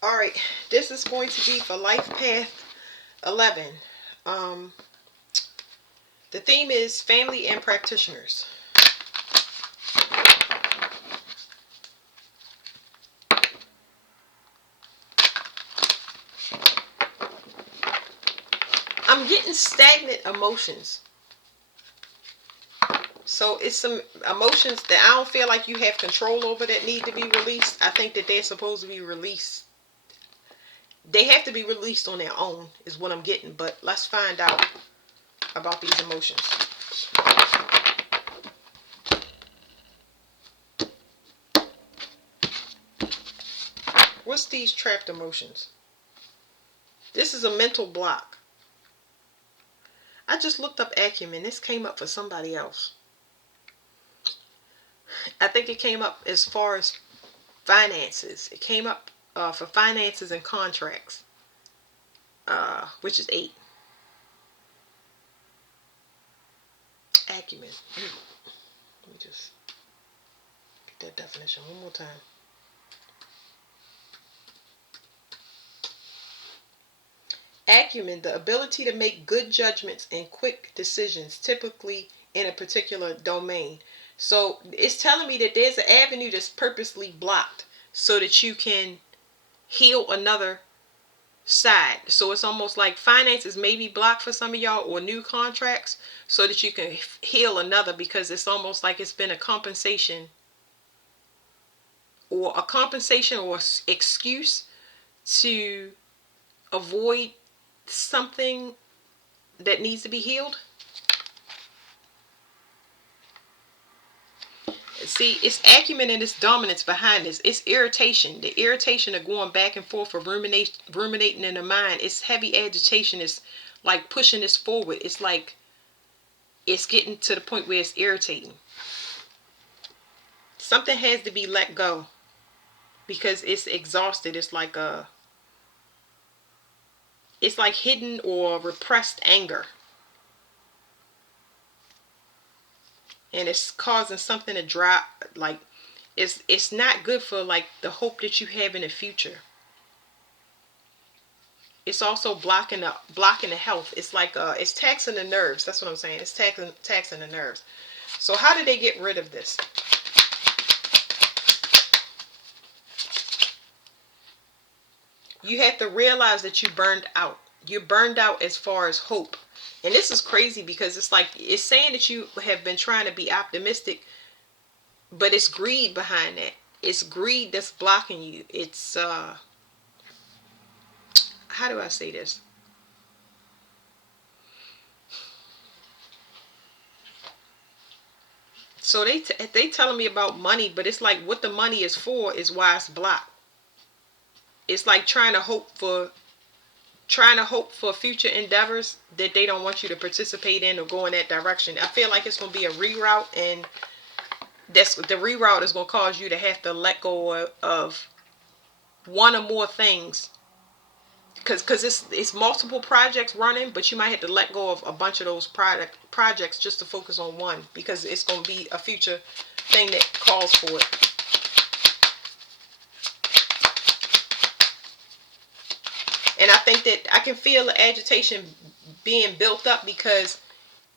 All right, this is going to be for Life Path 11. Um, the theme is family and practitioners. I'm getting stagnant emotions. So it's some emotions that I don't feel like you have control over that need to be released. I think that they're supposed to be released. They have to be released on their own, is what I'm getting. But let's find out about these emotions. What's these trapped emotions? This is a mental block. I just looked up acumen. This came up for somebody else. I think it came up as far as finances. It came up for finances and contracts, which is 8. Acumen. Let me just get that definition one more time. Acumen, the ability to make good judgments and quick decisions, typically in a particular domain. So it's telling me that there's an avenue that's purposely blocked so that you can heal another side. So it's almost like finances may be blocked for some of y'all, or new contracts, so that you can heal another, because it's almost like it's been a compensation or excuse to avoid something that needs to be healed. See, it's acumen and it's dominance behind this. It's irritation. The irritation of going back and forth, for ruminating in the mind. It's heavy agitation. It's like pushing this forward. It's like it's getting to the point where it's irritating. Something has to be let go because it's exhausted. It's like hidden or repressed anger. And it's causing something to drop. Like it's not good for like the hope that you have in the future. It's also blocking the health. It's like it's taxing the nerves. That's what I'm saying. It's taxing the nerves. So how did they get rid of this? You have to realize that you burned out. You're burned out as far as hope. And this is crazy because it's like it's saying that you have been trying to be optimistic, but it's greed behind that. It's greed that's blocking you. It's how do I say this? So they telling me about money, but it's like what the money is for is why it's blocked. It's like trying to hope for future endeavors that they don't want you to participate in or go in that direction. I feel like it's going to be a reroute, and the reroute is going to cause you to have to let go of one or more things, because it's multiple projects running, but you might have to let go of a bunch of those projects just to focus on one, because it's going to be a future thing that calls for it. And I think that I can feel the agitation being built up because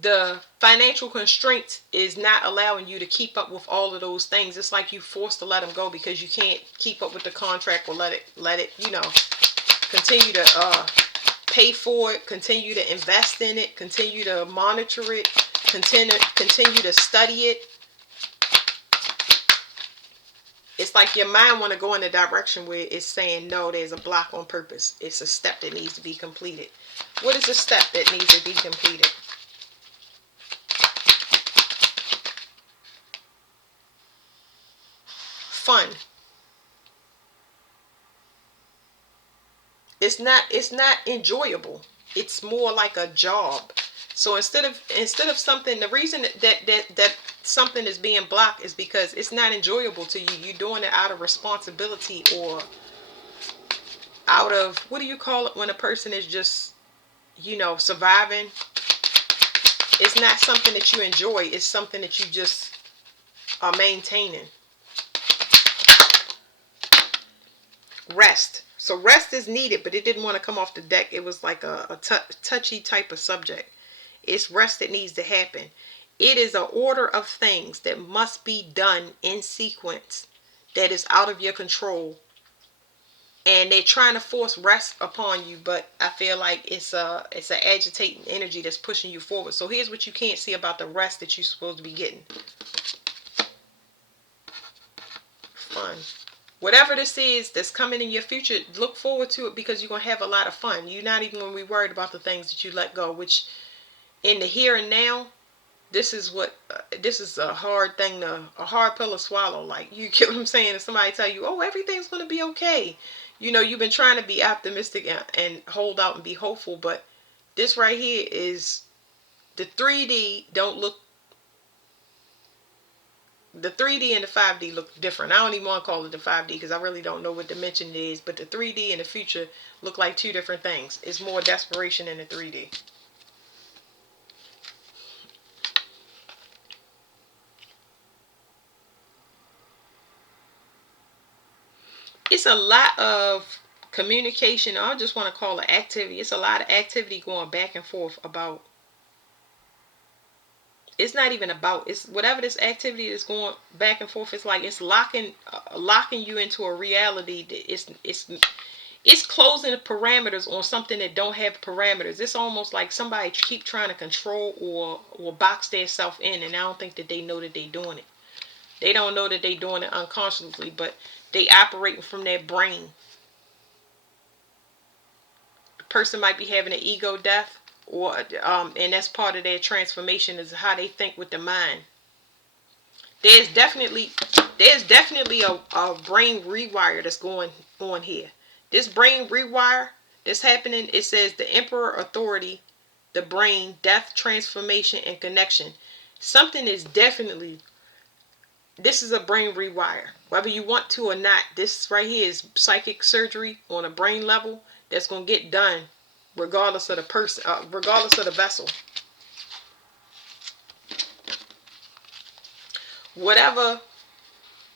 the financial constraints is not allowing you to keep up with all of those things. It's like you forced to let them go because you can't keep up with the contract, or let it continue to pay for it, continue to invest in it, continue to monitor it, continue to study it. It's like your mind want to go in a direction where it's saying no, there's a block on purpose. It's a step that needs to be completed. What is the step that needs to be completed? Fun. It's not enjoyable. It's more like a job. So instead of something, the reason that something is being blocked is because it's not enjoyable to you. You're doing it out of responsibility, or out of, what do you call it when a person is just surviving? It's not something that you enjoy. It's something that you just are maintaining. Rest. So rest is needed, but it didn't want to come off the deck. It was like a touchy type of subject. It's rest that needs to happen. It is an order of things that must be done in sequence that is out of your control. And they're trying to force rest upon you, but I feel like it's an agitating energy that's pushing you forward. So here's what you can't see about the rest that you're supposed to be getting. Fun. Whatever this is that's coming in your future, look forward to it, because you're going to have a lot of fun. You're not even going to be worried about the things that you let go, which in the here and now, this is a hard thing a hard pill to swallow. Like, you get what I'm saying? If somebody tell you, oh, everything's going to be okay. You know, you've been trying to be optimistic and hold out and be hopeful, but this right here is the 3D don't look, the 3D and the 5D look different. I don't even want to call it the 5D because I really don't know what dimension it is, but the 3D and the future look like two different things. It's more desperation in the 3D. It's a lot of communication. I just want to call it activity. It's a lot of activity going back and forth about. It's not even about. It's whatever this activity is going back and forth. It's like it's locking you into a reality that it's closing the parameters on something that don't have parameters. It's almost like somebody keep trying to control or box themselves in, and I don't think that they know that they doing it. They don't know that they doing it unconsciously, but they operating from their brain. Person might be having an ego death, or and that's part of their transformation, is how they think with the mind. There's definitely a brain rewire that's going on here. This brain rewire that's happening, it says the emperor authority, the brain, death, transformation, and connection. Something is definitely, this is a brain rewire. Whether you want to or not, this right here is psychic surgery on a brain level that's going to get done regardless of the person, regardless of the vessel. Whatever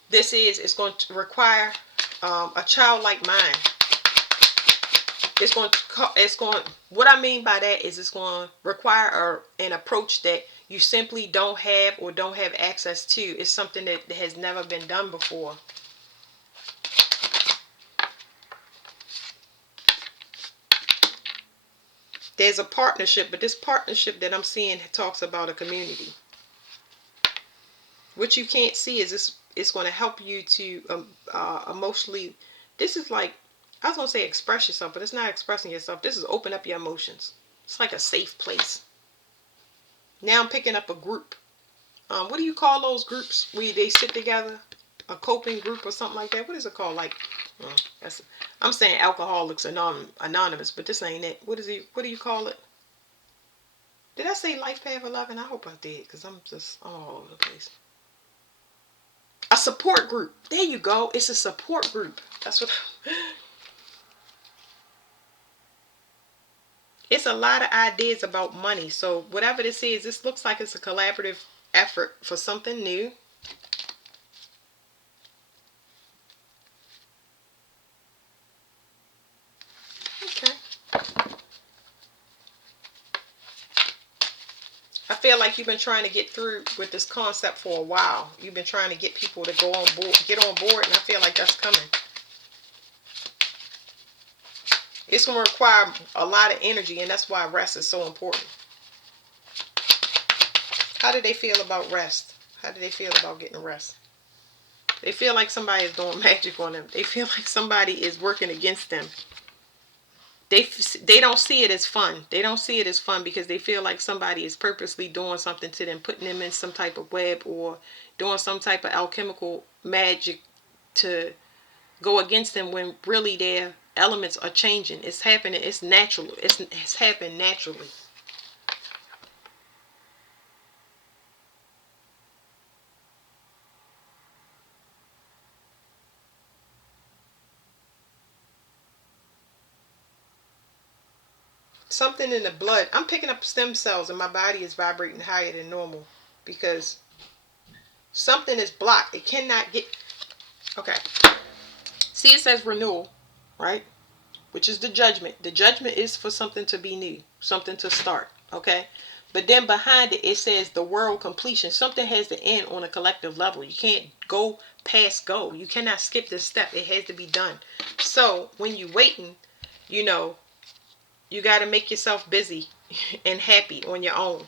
this is, it's going to require a childlike mind. What I mean by that is it's going to require an approach that you simply don't have or don't have access to. It's something that has never been done before. There's a partnership, but this partnership that I'm seeing talks about a community. What you can't see is this. It's going to help you to emotionally. This is like, I was going to say express yourself, but it's not expressing yourself. This is open up your emotions. It's like a safe place. Now I'm picking up a group. What do you call those groups where they sit together? A coping group or something like that. What is it called? Like, I'm saying Alcoholics Anonymous, but this ain't it. What is it? What do you call it? Did I say Life Path 11? I hope I did, because I'm all over the place. A support group. There you go. It's a support group. That's what. It's a lot of ideas about money. So whatever this is, this looks like it's a collaborative effort for something new. Okay. I feel like you've been trying to get through with this concept for a while. You've been trying to get people to go on board, get on board, and I feel like that's coming. It's going to require a lot of energy, and that's why rest is so important. How do they feel about rest? How do they feel about getting rest? They feel like somebody is doing magic on them. They feel like somebody is working against them. They don't see it as fun. They don't see it as fun because they feel like somebody is purposely doing something to them, putting them in some type of web or doing some type of alchemical magic to go against them, when really their elements are changing. It's happening. It's natural. It's happened naturally. Something in the blood. I'm picking up stem cells and my body is vibrating higher than normal because something is blocked. It cannot get. Okay. See, it says renewal, right? which is the judgment. The judgment is for something to be new, something to start, okay? But then behind it, it says the world completion. Something has to end on a collective level. You can't go past go. You cannot skip this step. It has to be done. So when you're waiting, you know, you got to make yourself busy and happy on your own.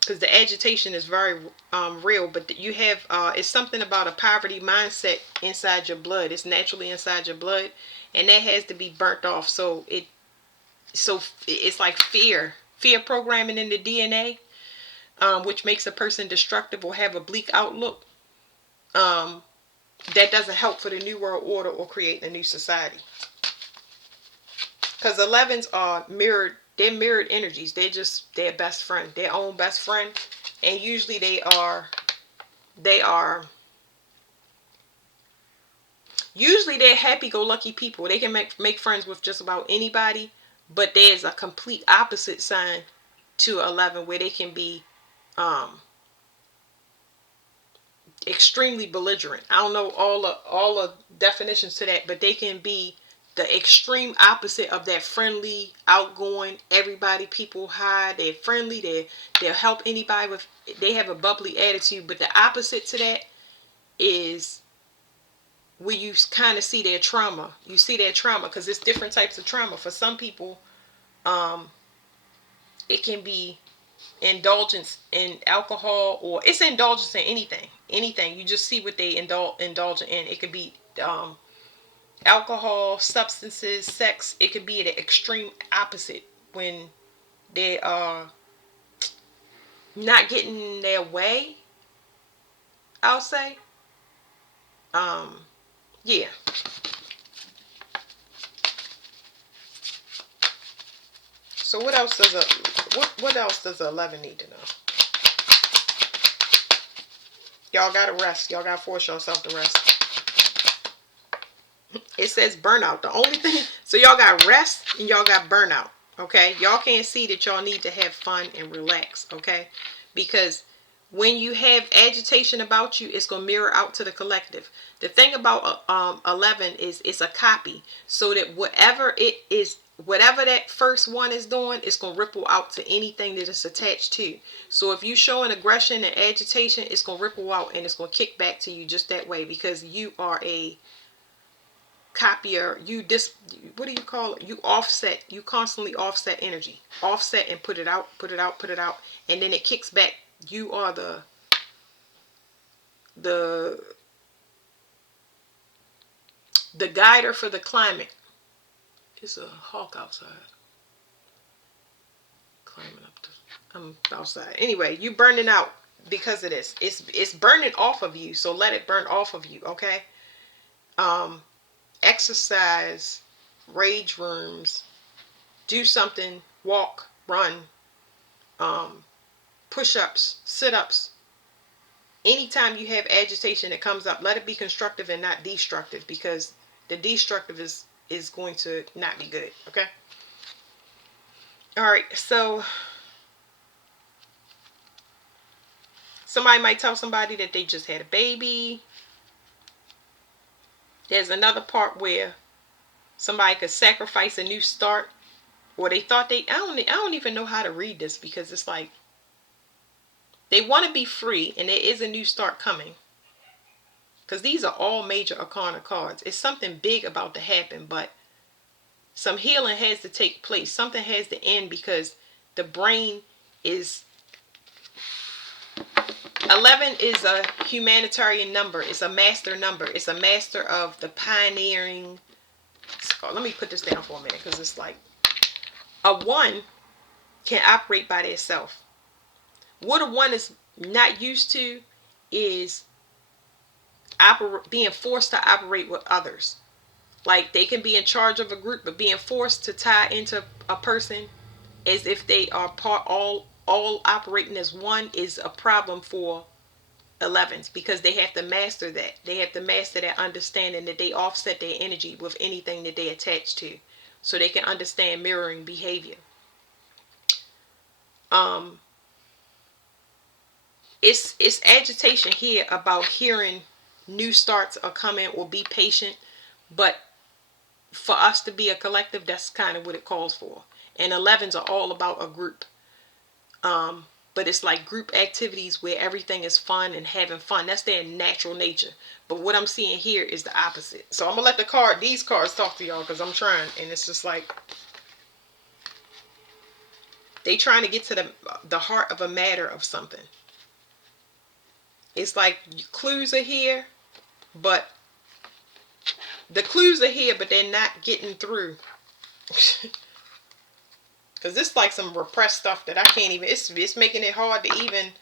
Because the agitation is very real, but you have it's something about a poverty mindset inside your blood. It's naturally inside your blood, and that has to be burnt off. So it's like fear programming in the DNA, which makes a person destructive or have a bleak outlook. That doesn't help for the new world order or create a new society. Because 11s are mirrored. They're mirrored energies. They're just their best friend, their own best friend, and usually they are usually they're happy-go-lucky people. They can make friends with just about anybody, but there's a complete opposite sign to 11 where they can be extremely belligerent. I don't know all the definitions to that, but they can be the extreme opposite of that friendly, outgoing, everybody, people high. They're friendly. They'll help anybody with. They have a bubbly attitude, but the opposite to that is where you kind of see their trauma. You see their trauma because it's different types of trauma. For some people, it can be indulgence in alcohol, or it's indulgence in anything. You just see what they indulge in. It could be alcohol, substances, sex. It could be the extreme opposite when they are not getting their way, I'll say. Yeah. So what else does a 11 need to know? Y'all gotta rest. Y'all gotta force yourself to rest. It says burnout. The only thing, so y'all got rest and y'all got burnout. Okay, y'all can't see that y'all need to have fun and relax. Okay, because when you have agitation about you, it's gonna mirror out to the collective. The thing about 11 is it's a copy, so that whatever it is, whatever that first one is doing, it's gonna ripple out to anything that it's attached to. So if you showing aggression and agitation, it's gonna ripple out and it's gonna kick back to you just that way, because you are a copier. What do you call it? You offset. You constantly offset energy. Offset and put it out, put it out, put it out, and then it kicks back. You are the guider for the climate. It's a hawk outside. Climbing up I'm outside. Anyway, you burning out because of this. It's burning off of you, so let it burn off of you, okay? Exercise, rage rooms, do something, walk, run, push-ups, sit-ups. Anytime you have agitation that comes up, let it be constructive and not destructive, because the destructive is going to not be good, okay? All right, so somebody might tell somebody that they just had a baby. There's another part where somebody could sacrifice a new start, or they thought I don't even know how to read this, because it's like they want to be free and there is a new start coming. Because these are all major arcana cards. It's something big about to happen, but some healing has to take place. Something has to end, because the brain is 11 is a humanitarian number. It's a master number. It's a master of the pioneering. Oh, let me put this down for a minute, because it's like a 1 can operate by themselves. What a 1 is not used to is being forced to operate with others. Like, they can be in charge of a group, but being forced to tie into a person as if they are all operating as one is a problem for 11s, because they have to master that. They have to master that understanding that they offset their energy with anything that they attach to, so they can understand mirroring behavior. It's agitation here about hearing new starts are coming, or be patient, but for us to be a collective, that's kind of what it calls for. And 11s are all about a group. But it's like group activities where everything is fun and having fun. That's their natural nature. But what I'm seeing here is the opposite. So I'm going to let these cards talk to y'all, because I'm trying. And it's just like, they trying to get to the heart of a matter of something. It's like clues are here, but they're not getting through. Because it's like some repressed stuff that I can't even, it's making it hard to even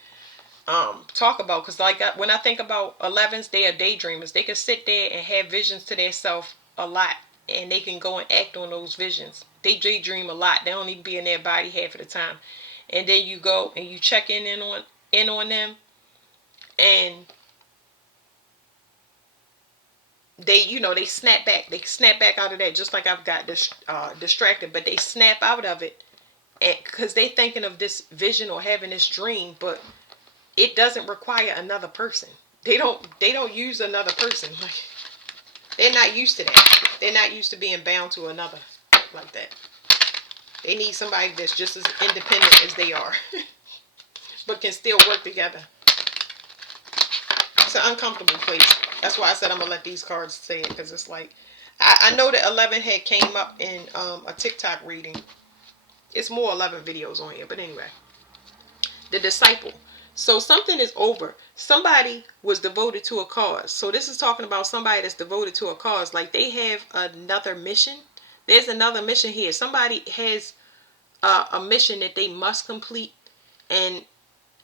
talk about. Because like when I think about 11s, they are daydreamers. They can sit there and have visions to themselves a lot, and they can go and act on those visions. They daydream a lot. They don't even be in their body half of the time. And then you go and you check in on them, and they snap back. They snap back out of that, just like I've got this distracted, but they snap out of it, because they thinking of this vision or having this dream, but it doesn't require another person. They don't use another person. Like, they're not used to that. They're not used to being bound to another like that. They need somebody that's just as independent as they are, but can still work together. It's an uncomfortable place. That's why I said I'm gonna let these cards say it, because it's like, I know that 11 had came up in a TikTok reading. It's more 11 videos on here, but anyway. The disciple. So something is over. Somebody was devoted to a cause. So this is talking about somebody that's devoted to a cause. Like, they have another mission. There's another mission here. Somebody has a mission that they must complete, and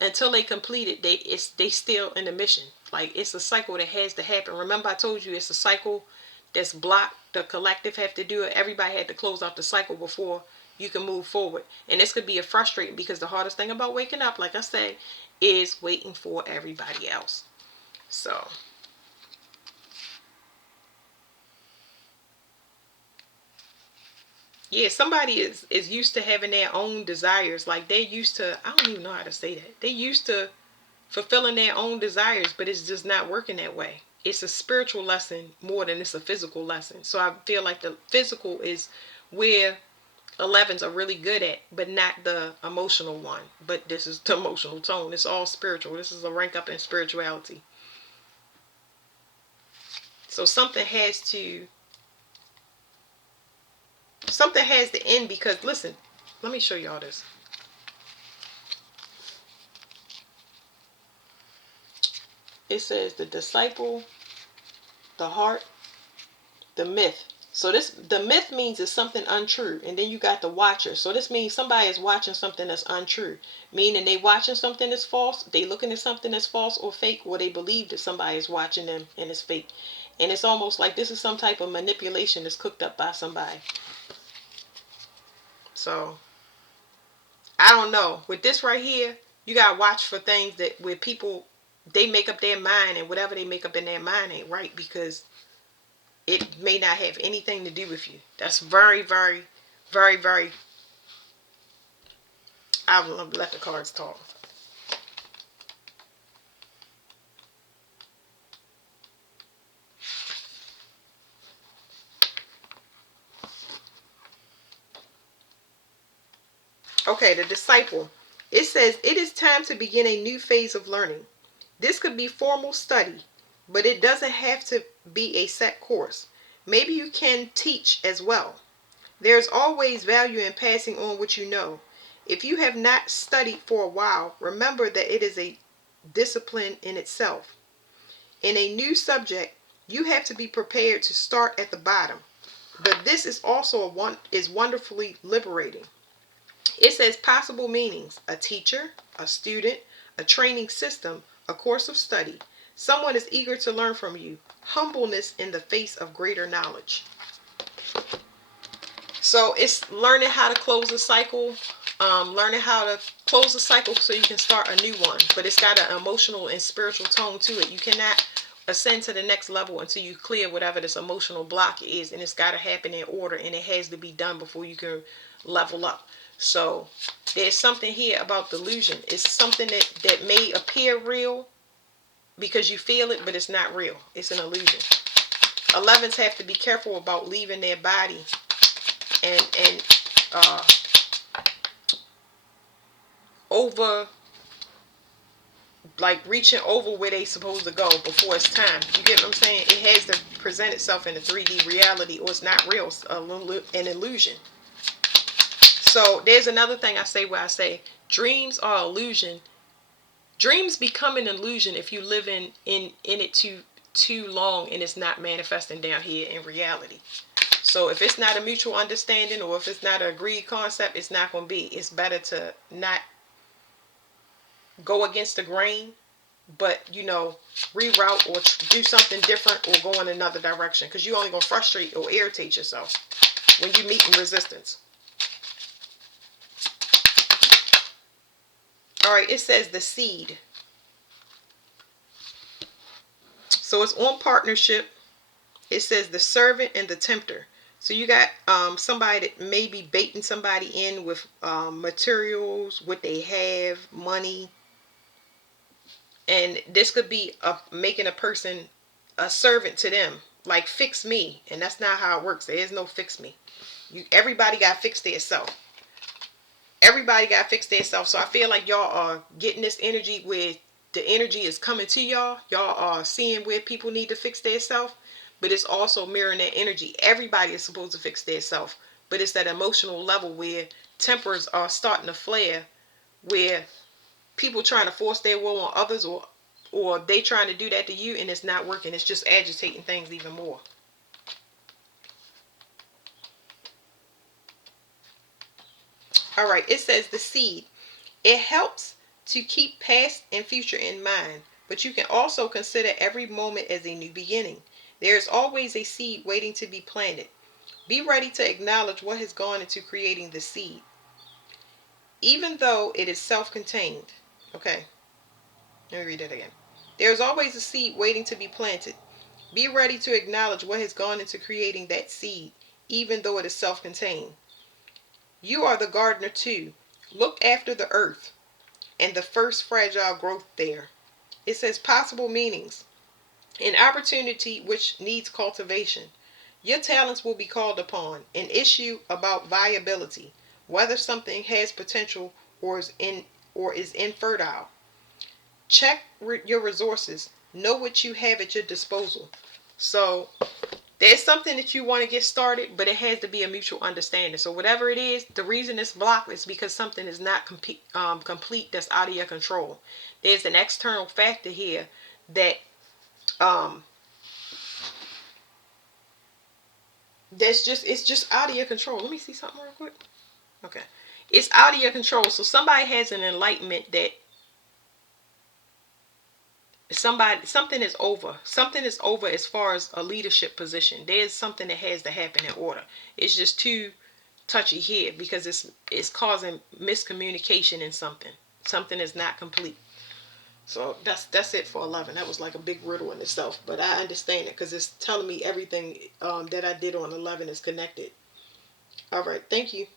until they complete it, they still in the mission. Like, it's a cycle that has to happen. Remember, I told you it's a cycle that's blocked. The collective have to do it. Everybody had to close out the cycle before you can move forward. And this could be a frustrating, because the hardest thing about waking up, like I said, is waiting for everybody else. So yeah, somebody is used to having their own desires. Like, they're used to, I don't even know how to say that. They're used to fulfilling their own desires, but it's just not working that way. It's a spiritual lesson more than it's a physical lesson. So I feel like the physical is where 11s are really good at, but not the emotional one. But this is the emotional tone. It's all spiritual. This is a rank up in spirituality. So something has to end, because listen, let me show y'all this. It says the disciple, the heart, the myth. So the myth means it's something untrue, and then you got the watcher. So this means somebody is watching something that's untrue, meaning they watching something that's false, they looking at something that's false or fake, or they believe that somebody is watching them and it's fake. And it's almost like this is some type of manipulation that's cooked up by somebody. So I don't know. With this right here, you gotta watch for things that where people, they make up their mind, and whatever they make up in their mind ain't right, because it may not have anything to do with you. That's very, very, very, very. I will let the cards talk. Okay, the disciple. It says, it is time to begin a new phase of learning. This could be formal study, but it doesn't have to be a set course. Maybe you can teach as well. There's always value in passing on what you know. If you have not studied for a while, remember that it is a discipline in itself. In a new subject, you have to be prepared to start at the bottom. But this is also wonderfully liberating. It says possible meanings: a teacher, a student, a training system, a course of study. Someone is eager to learn from you. Humbleness in the face of greater knowledge. So it's learning how to close a cycle, learning how to close the cycle so you can start a new one. But it's got an emotional and spiritual tone to it. You cannot ascend to the next level until you clear whatever this emotional block is, and it's got to happen in order, and it has to be done before you can level up. So there's something here about delusion. It's something that may appear real because you feel it, but it's not real. It's an illusion. 11s have to be careful about leaving their body and over, like reaching over where they supposed to go before it's time. You get what I'm saying? It has to present itself in a 3D reality, or it's not real. It's an illusion. So there's another thing I say where I say dreams are illusion. Dreams become an illusion if you live in it too long and it's not manifesting down here in reality. So if it's not a mutual understanding, or if it's not an agreed concept, it's not going to be. It's better to not go against the grain, but reroute or do something different or go in another direction, because you're only going to frustrate or irritate yourself when you meet in resistance. All right, it says the seed. So it's on partnership. It says the servant and the tempter. So you got somebody that may be baiting somebody in with materials, what they have, money. And this could be making a person a servant to them. Like, fix me. And that's not how it works. There is no fix me. Everybody got to fix themselves. Everybody got to fix themselves. So I feel like y'all are getting this energy where the energy is coming to y'all. Y'all are seeing where people need to fix themselves. But it's also mirroring that energy. Everybody is supposed to fix themselves. But it's that emotional level where tempers are starting to flare, where people trying to force their will on others, or they trying to do that to you, and it's not working. It's just agitating things even more. All right, it says the seed. It helps to keep past and future in mind, but you can also consider every moment as a new beginning. There is always a seed waiting to be planted. Be ready to acknowledge what has gone into creating the seed, even though it is self-contained. Okay, let me read that again. There is always a seed waiting to be planted. Be ready to acknowledge what has gone into creating that seed, even though it is self-contained. You are the gardener too. Look after the earth and the first fragile growth there. It says possible meanings. An opportunity which needs cultivation. Your talents will be called upon. An issue about viability, whether something has potential or is infertile. Check your resources. Know what you have at your disposal. So there's something that you want to get started, but it has to be a mutual understanding. So whatever it is, the reason it's blocked is because something is not complete, that's out of your control. There's an external factor here that um, it's just out of your control. Let me see something real quick. Okay, it's out of your control. So somebody has an enlightenment that something is over as far as a leadership position. There's something that has to happen in order. It's just too touchy here because it's causing miscommunication in something is not complete. So that's it for 11. That was like a big riddle in itself, but I understand it because it's telling me everything that I did on 11 is connected. All right, thank you.